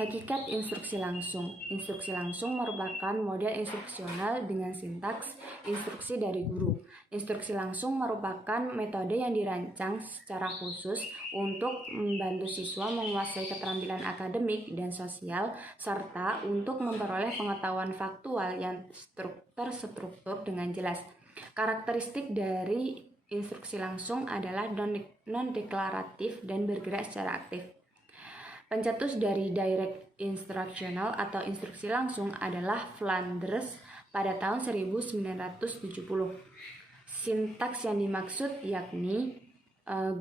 Hakikat instruksi langsung. Instruksi langsung merupakan model instruksional dengan sintaks instruksi dari guru. Instruksi langsung merupakan metode yang dirancang secara khusus untuk membantu siswa menguasai keterampilan akademik dan sosial serta untuk memperoleh pengetahuan faktual yang terstruktur dengan jelas. Karakteristik dari instruksi langsung adalah non-deklaratif dan bergerak secara aktif. Pencetus dari direct instructional atau instruksi langsung adalah Flanders pada tahun 1970. Sintaks yang dimaksud yakni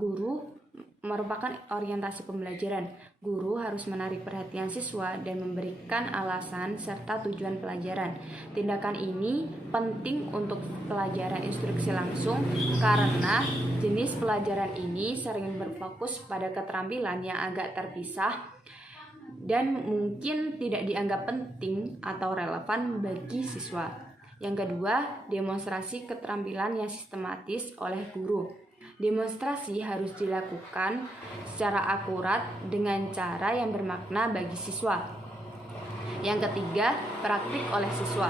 guru merupakan orientasi pembelajaran. Guru harus menarik perhatian siswa dan memberikan alasan serta tujuan pelajaran. Tindakan ini penting untuk pelajaran instruksi langsung karena jenis pelajaran ini sering berfokus pada keterampilan yang agak terpisah dan mungkin tidak dianggap penting atau relevan bagi siswa. Yang kedua, demonstrasi keterampilan yang sistematis oleh guru. Demonstrasi harus dilakukan secara akurat dengan cara yang bermakna bagi siswa. Yang ketiga, praktik oleh siswa.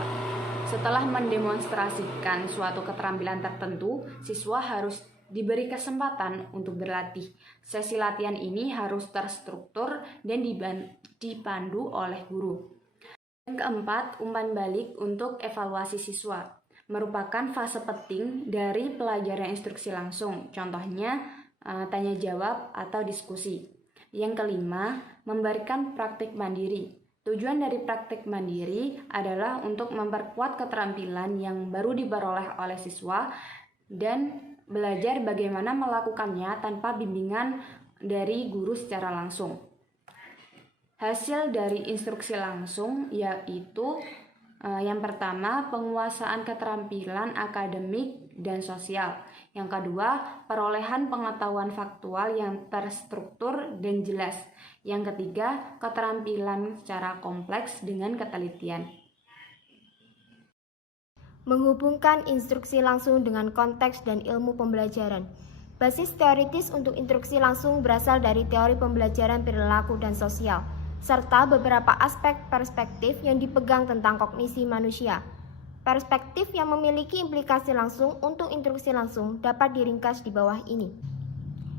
Setelah mendemonstrasikan suatu keterampilan tertentu, siswa harus diberi kesempatan untuk berlatih. Sesi latihan ini harus terstruktur dan dipandu oleh guru. Yang keempat, umpan balik untuk evaluasi siswa merupakan fase penting dari pelajaran instruksi langsung. Contohnya, tanya jawab atau diskusi. Yang kelima, memberikan praktik mandiri. Tujuan dari praktik mandiri adalah untuk memperkuat keterampilan yang baru diperoleh oleh siswa dan belajar bagaimana melakukannya tanpa bimbingan dari guru secara langsung. Hasil dari instruksi langsung yaitu yang pertama, penguasaan keterampilan akademik dan sosial. Yang kedua, perolehan pengetahuan faktual yang terstruktur dan jelas. Yang ketiga, keterampilan secara kompleks dengan ketelitian. Menghubungkan instruksi langsung dengan konteks dan ilmu pembelajaran. Basis teoritis untuk instruksi langsung berasal dari teori pembelajaran perilaku dan sosial, serta beberapa aspek perspektif yang dipegang tentang kognisi manusia. Perspektif yang memiliki implikasi langsung untuk instruksi langsung dapat diringkas di bawah ini.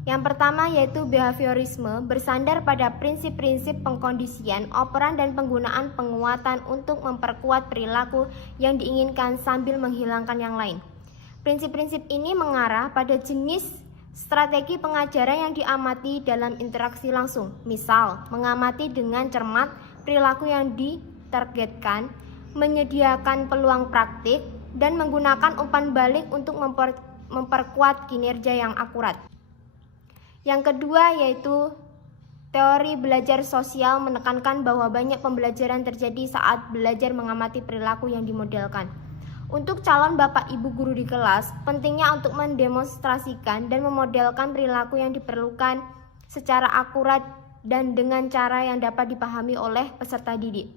Yang pertama yaitu behaviorisme bersandar pada prinsip-prinsip pengkondisian, operan dan penggunaan penguatan untuk memperkuat perilaku yang diinginkan sambil menghilangkan yang lain. Prinsip-prinsip ini mengarah pada jenis strategi pengajaran yang diamati dalam interaksi langsung, misal mengamati dengan cermat perilaku yang ditargetkan, menyediakan peluang praktik, dan menggunakan umpan balik untuk memperkuat kinerja yang akurat. Yang kedua yaitu teori belajar sosial menekankan bahwa banyak pembelajaran terjadi saat belajar mengamati perilaku yang dimodelkan. Untuk calon bapak ibu guru di kelas, pentingnya untuk mendemonstrasikan dan memodelkan perilaku yang diperlukan secara akurat dan dengan cara yang dapat dipahami oleh peserta didik.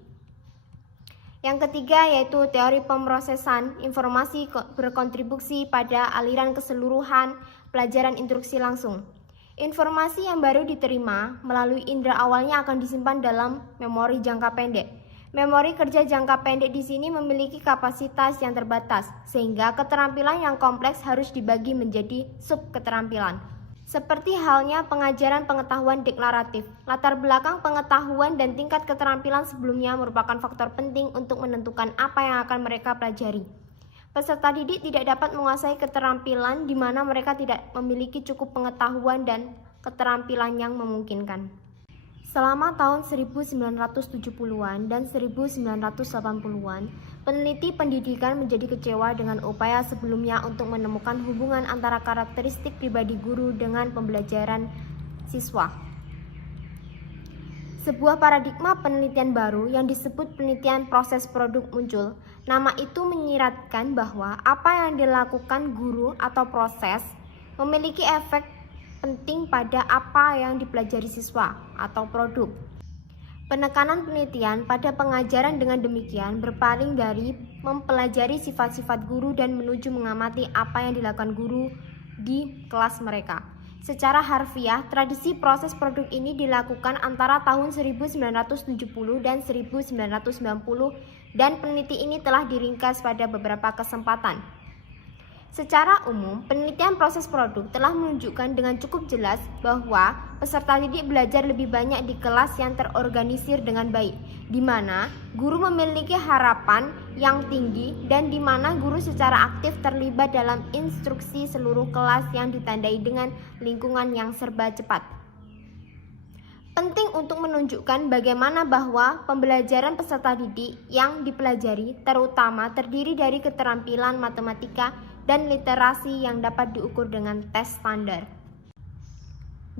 Yang ketiga yaitu teori pemrosesan informasi berkontribusi pada aliran keseluruhan pelajaran instruksi langsung. Informasi yang baru diterima melalui indera awalnya akan disimpan dalam memori jangka pendek. Memori kerja jangka pendek di sini memiliki kapasitas yang terbatas, sehingga keterampilan yang kompleks harus dibagi menjadi sub-keterampilan. Seperti halnya pengajaran pengetahuan deklaratif, latar belakang pengetahuan dan tingkat keterampilan sebelumnya merupakan faktor penting untuk menentukan apa yang akan mereka pelajari. Peserta didik tidak dapat menguasai keterampilan di mana mereka tidak memiliki cukup pengetahuan dan keterampilan yang memungkinkan. Selama tahun 1970-an dan 1980-an, peneliti pendidikan menjadi kecewa dengan upaya sebelumnya untuk menemukan hubungan antara karakteristik pribadi guru dengan pembelajaran siswa. Sebuah paradigma penelitian baru yang disebut penelitian proses produk muncul. Nama itu menyiratkan bahwa apa yang dilakukan guru atau proses memiliki efek penting pada apa yang dipelajari siswa atau produk. Penekanan penelitian pada pengajaran dengan demikian berpaling dari mempelajari sifat-sifat guru dan menuju mengamati apa yang dilakukan guru di kelas mereka. Secara harfiah, tradisi proses produk ini dilakukan antara tahun 1970 dan 1990 dan peneliti ini telah diringkas pada beberapa kesempatan. Secara umum, penelitian proses produk telah menunjukkan dengan cukup jelas bahwa peserta didik belajar lebih banyak di kelas yang terorganisir dengan baik, di mana guru memiliki harapan yang tinggi dan di mana guru secara aktif terlibat dalam instruksi seluruh kelas yang ditandai dengan lingkungan yang serba cepat. Penting untuk menunjukkan bagaimana bahwa pembelajaran peserta didik yang dipelajari terutama terdiri dari keterampilan matematika dan literasi yang dapat diukur dengan tes standar.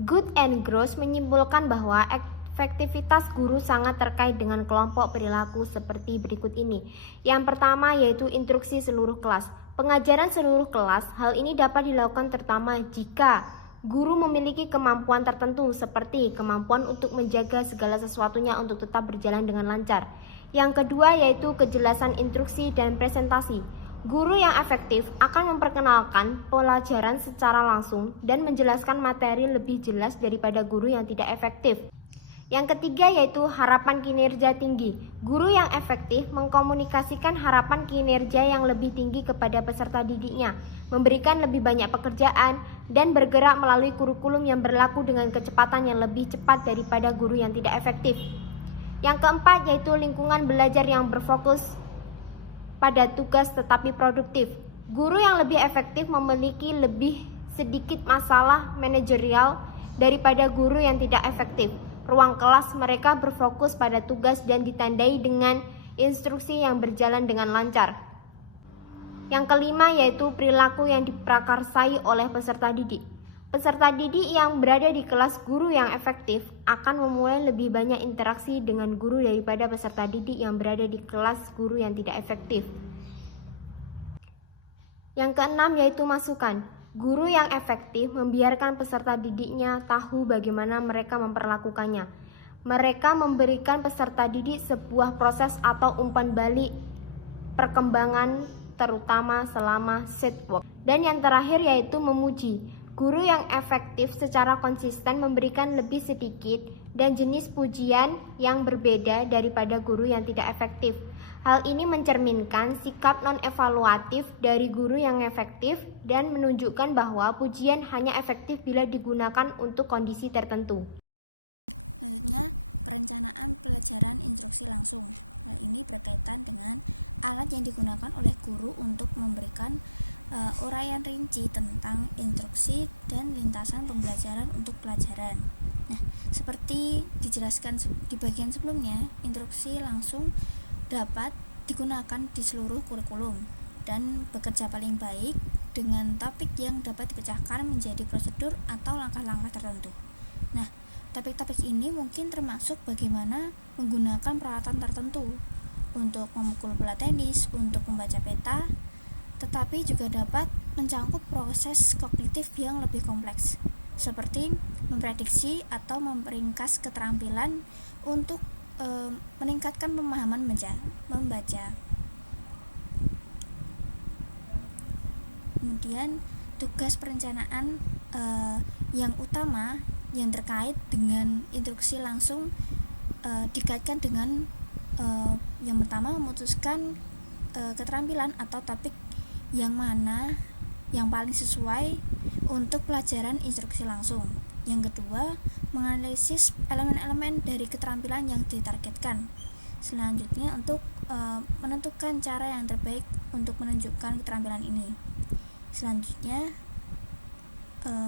Good and Gross menyimpulkan bahwa efektivitas guru sangat terkait dengan kelompok perilaku seperti berikut ini. Yang pertama yaitu instruksi seluruh kelas. Pengajaran seluruh kelas, hal ini dapat dilakukan terutama jika guru memiliki kemampuan tertentu seperti kemampuan untuk menjaga segala sesuatunya untuk tetap berjalan dengan lancar. Yang kedua yaitu kejelasan instruksi dan presentasi. Guru yang efektif akan memperkenalkan pelajaran secara langsung dan menjelaskan materi lebih jelas daripada guru yang tidak efektif. Yang ketiga yaitu harapan kinerja tinggi. Guru yang efektif mengkomunikasikan harapan kinerja yang lebih tinggi kepada peserta didiknya, memberikan lebih banyak pekerjaan, dan bergerak melalui kurikulum yang berlaku dengan kecepatan yang lebih cepat daripada guru yang tidak efektif. Yang keempat yaitu lingkungan belajar yang berfokus pada tugas tetapi produktif. Guru yang lebih efektif memiliki lebih sedikit masalah manajerial daripada guru yang tidak efektif. Ruang kelas mereka berfokus pada tugas dan ditandai dengan instruksi yang berjalan dengan lancar. Yang kelima yaitu perilaku yang diprakarsai oleh peserta didik. Peserta didik yang berada di kelas guru yang efektif akan memulai lebih banyak interaksi dengan guru daripada peserta didik yang berada di kelas guru yang tidak efektif. Yang keenam yaitu masukan. Guru yang efektif membiarkan peserta didiknya tahu bagaimana mereka memperlakukannya. Mereka memberikan peserta didik sebuah proses atau umpan balik perkembangan terutama selama set work. Dan yang terakhir yaitu memuji. Guru yang efektif secara konsisten memberikan lebih sedikit dan jenis pujian yang berbeda daripada guru yang tidak efektif. Hal ini mencerminkan sikap non-evaluatif dari guru yang efektif dan menunjukkan bahwa pujian hanya efektif bila digunakan untuk kondisi tertentu. Selanjutnya, perencanaan pelajaran instruksi langsung. Hal ini berkaitan dengan alat yang digunakan oleh guru untuk memberikan uraian rinci tentang instruksi dan lintasan pembelajaran untuk pelajaran. Nah, seperti dijelaskan di bagian sebelumnya, instruksi langsung dapat digunakan di seluruh kurikulum dan bekerja paling baik dengan topik yang dapat dipecahkan menjadi prosedur atau langkah-langkah tertentu. Nah, topik-topik ini mungkin termasuk bagaimana menggunakan peralatan tertentu untuk memukul bola tenis, untuk membaca peta, tetapi juga dapat mencakup proses kognitif yang lebih kompleks, seperti memprediksi atau meringkas keterampilan untuk meningkatkan pemahaman membaca. Kemudian tugas perencanaan yang utama yang terkait dengan instruksi langsung dikaitkan dengan yang pertama memutuskan keterampilan atau topik yang mana yang paling sesuai untuk pelajaran instruksi langsung. Yang kedua, menganalisis elemen-elemen dari keterampilan yang ditargetkan. Selanjutnya, untuk menentukan cara yang terbaik untuk menunjukkan keterampilan ini. Selanjutnya,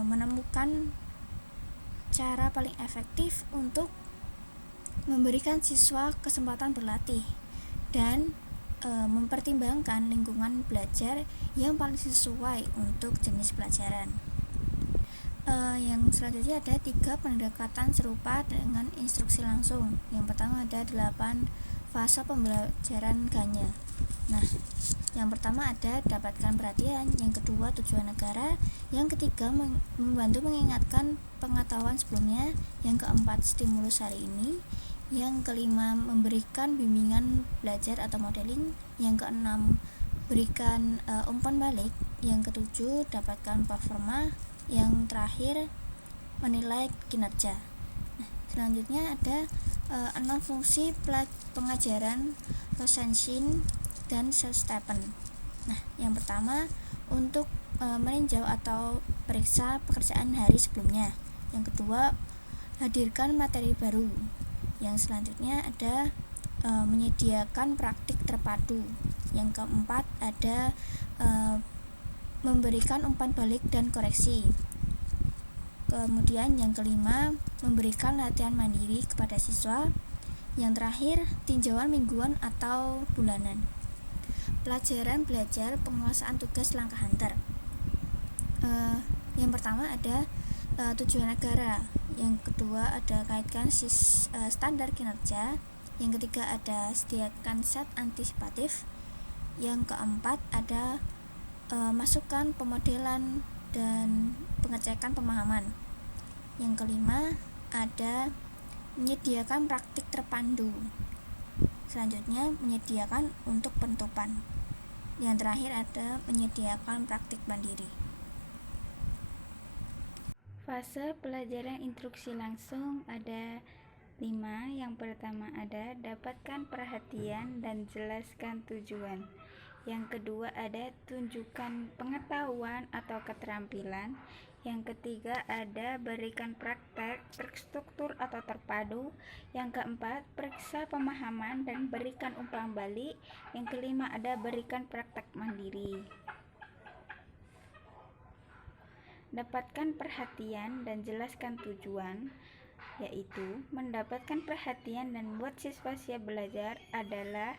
menemukan cara paling efektif untuk memberikan siswa kesempatan berlatih dan mempertimbangkan lingkungan belajar yang paling sesuai untuk jenis pelajaran. Yang selanjutnya ada 3 pendekatan serupa dengan instruksi langsung. Yang pertama ada 8 fase pembelajaran Ganya. Nah, yang pertama ada dapatkan perhatian, yang kedua tujuan negara, yang ketiga membantu mengingatkan pengetahuan sebelumnya, yang keempat stimulus hari ini, yang kelima memberikan bimbingan belajar atau modeling, yang keenam berikan umpan balik, yang ketujuh dapatkan performa, yang terakhir menilai kinerja. Selanjutnya ada 6 fungsi pengajaran Rosenstein dan Stephen. Nah, yang pertama untuk meninjau atau periksa pekerjaan hari sebelumnya. Yang kedua, hadirkan materi baru. Yang selanjutnya ada menyediakan praktik terpadu. Yang keempat ada memberikan umpan balik dan koreksi. Kemudian yang kelima, memberikan latihan mandiri kepada siswa. Yang terakhir, tinjauan mingguan atau bulanan. Pelajaran belajar penguasaan tugas langkah antar. Yang pertama ada tujuan negara. Yang kedua ada kaitkan standar kinerja. Yang ketiga ada sediakan set antisipatif. Yang keempat ada masukan pemodelan dan pengecekan pemahaman. Yang kelima ada menyediakan praktik terpandu. Selanjutnya menyediakan untuk penutupan. Yang terakhir ada menyediakan praktik mandiri. Fase pelajaran instruksi langsung ada 5. Yang pertama ada dapatkan perhatian dan jelaskan tujuan. Yang kedua ada tunjukkan pengetahuan atau keterampilan. Yang ketiga ada berikan praktek terstruktur atau terpadu. Yang keempat periksa pemahaman dan berikan umpan balik. Yang kelima ada berikan praktek mandiri. Dapatkan perhatian dan jelaskan tujuan, yaitu mendapatkan perhatian dan membuat siswa siap belajar adalah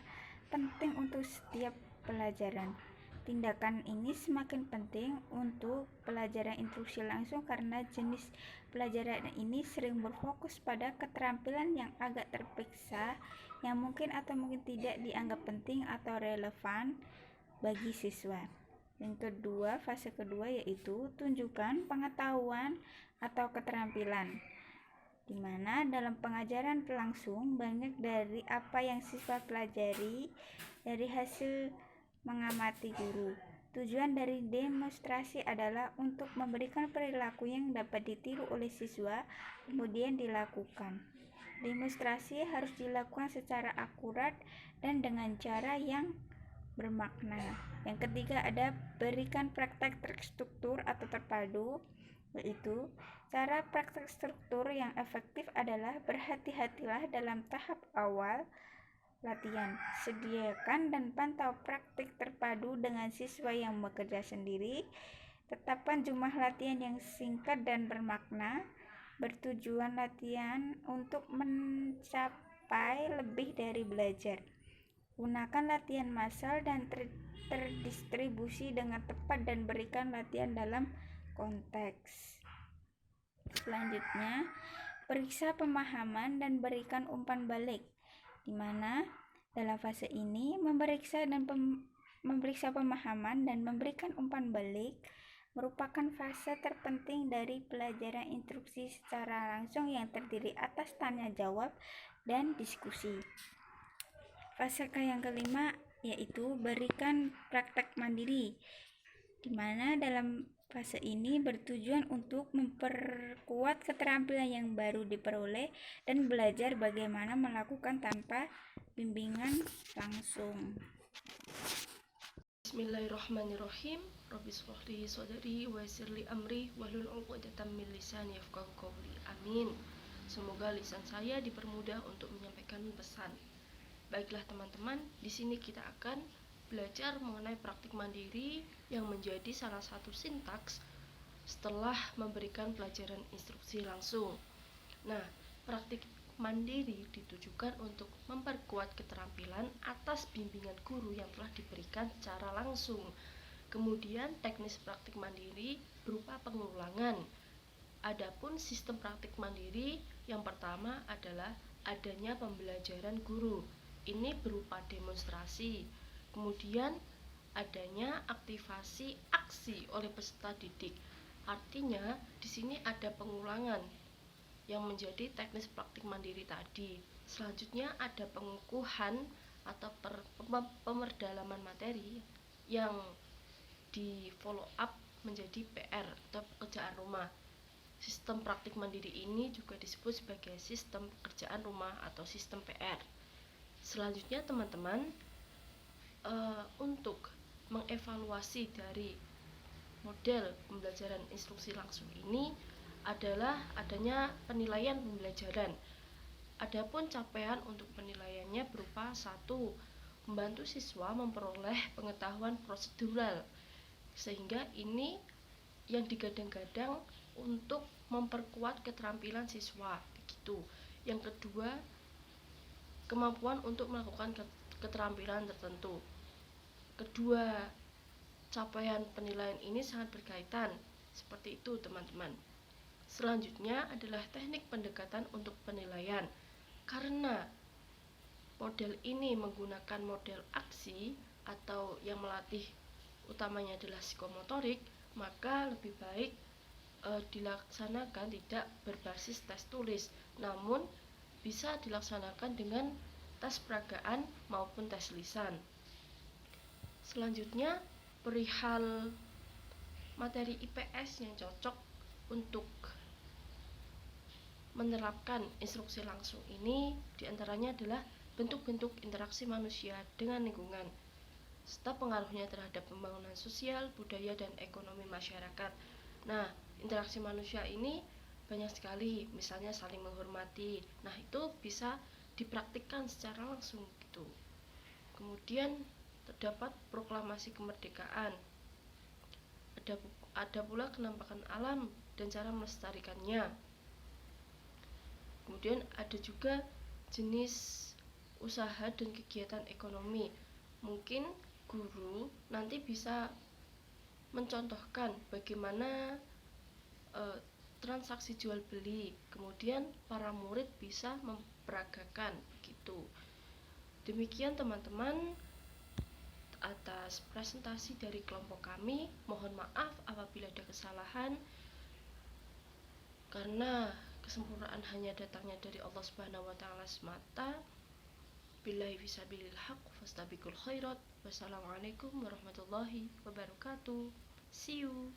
penting untuk setiap pelajaran. Tindakan ini semakin penting untuk pelajaran instruksi langsung karena jenis pelajaran ini sering berfokus pada keterampilan yang agak terpisah, yang mungkin atau mungkin tidak dianggap penting atau relevan bagi siswa. Yang kedua, fase kedua yaitu tunjukkan pengetahuan atau keterampilan, di mana dalam pengajaran langsung banyak dari apa yang siswa pelajari dari hasil mengamati guru. Tujuan dari demonstrasi adalah untuk memberikan perilaku yang dapat ditiru oleh siswa, kemudian dilakukan. Demonstrasi harus dilakukan secara akurat dan dengan cara yang bermakna. Yang ketiga ada berikan praktek terstruktur atau terpadu, yaitu cara praktek struktur yang efektif adalah berhati-hatilah dalam tahap awal latihan. Sediakan dan pantau praktik terpadu dengan siswa yang bekerja sendiri. Tetapkan jumlah latihan yang singkat dan bermakna. Bertujuan latihan untuk mencapai lebih dari belajar. Gunakan latihan massal dan terdistribusi dengan tepat dan berikan latihan dalam konteks. Selanjutnya, periksa pemahaman dan berikan umpan balik, di mana dalam fase ini memeriksa pemahaman dan memberikan umpan balik merupakan fase terpenting dari pelajaran instruksi secara langsung yang terdiri atas tanya jawab dan diskusi. Fase yang kelima yaitu berikan praktek mandiri, di mana dalam fase ini bertujuan untuk memperkuat keterampilan yang baru diperoleh dan belajar bagaimana melakukan tanpa bimbingan langsung. Bismillahirrahmanirrahim. Rabbi shrah li sadri wa yassir li amri wahlul 'uqdatam min lisani yafqahu qawli. Amin. Semoga lisan saya dipermudah untuk menyampaikan pesan. Baiklah teman-teman, di sini kita akan belajar mengenai praktik mandiri yang menjadi salah satu sintaks setelah memberikan pelajaran instruksi langsung. Nah, praktik mandiri ditujukan untuk memperkuat keterampilan atas bimbingan guru yang telah diberikan secara langsung. Kemudian teknis praktik mandiri berupa pengulangan. Adapun sistem praktik mandiri yang pertama adalah adanya pembelajaran guru. Ini berupa demonstrasi. Kemudian adanya aktivasi aksi oleh peserta didik. Artinya di sini ada pengulangan yang menjadi teknis praktik mandiri tadi. Selanjutnya ada pengukuhan atau pemerdalaman materi yang di follow up menjadi PR atau pekerjaan rumah. Sistem praktik mandiri ini juga disebut sebagai sistem pekerjaan rumah atau sistem PR. Selanjutnya teman-teman, untuk mengevaluasi dari model pembelajaran instruksi langsung ini adalah adanya penilaian pembelajaran. Adapun capaian untuk penilaiannya berupa 1. Membantu siswa memperoleh pengetahuan prosedural, sehingga ini yang digadang-gadang untuk memperkuat keterampilan siswa begitu. Yang kedua, kemampuan untuk melakukan keterampilan tertentu. Kedua, capaian penilaian ini sangat berkaitan. Seperti itu teman-teman. Selanjutnya adalah teknik pendekatan untuk penilaian. Karena model ini menggunakan model aksi atau yang melatih utamanya adalah psikomotorik, maka lebih baik dilaksanakan tidak berbasis tes tulis, namun bisa dilaksanakan dengan tes peragaan maupun tes lisan. Selanjutnya, perihal materi IPS yang cocok untuk menerapkan instruksi langsung ini diantaranya adalah bentuk-bentuk interaksi manusia dengan lingkungan, serta pengaruhnya terhadap pembangunan sosial, budaya, dan ekonomi masyarakat. Nah, interaksi manusia ini banyak sekali, misalnya saling menghormati. Nah, itu bisa dipraktikkan secara langsung gitu. Kemudian terdapat proklamasi kemerdekaan. Ada pula kenampakan alam dan cara melestarikannya. Kemudian ada juga jenis usaha dan kegiatan ekonomi. Mungkin guru nanti bisa mencontohkan bagaimana transaksi jual beli, kemudian para murid bisa memperagakan begitu. Demikian teman-teman atas presentasi dari kelompok kami. Mohon maaf apabila ada kesalahan, karena kesempurnaan hanya datangnya dari Allah Subhanahu wa taala semata. Billahi fisabilil haq fastabiqul khairat. Wassalamualaikum warahmatullahi wabarakatuh. See you.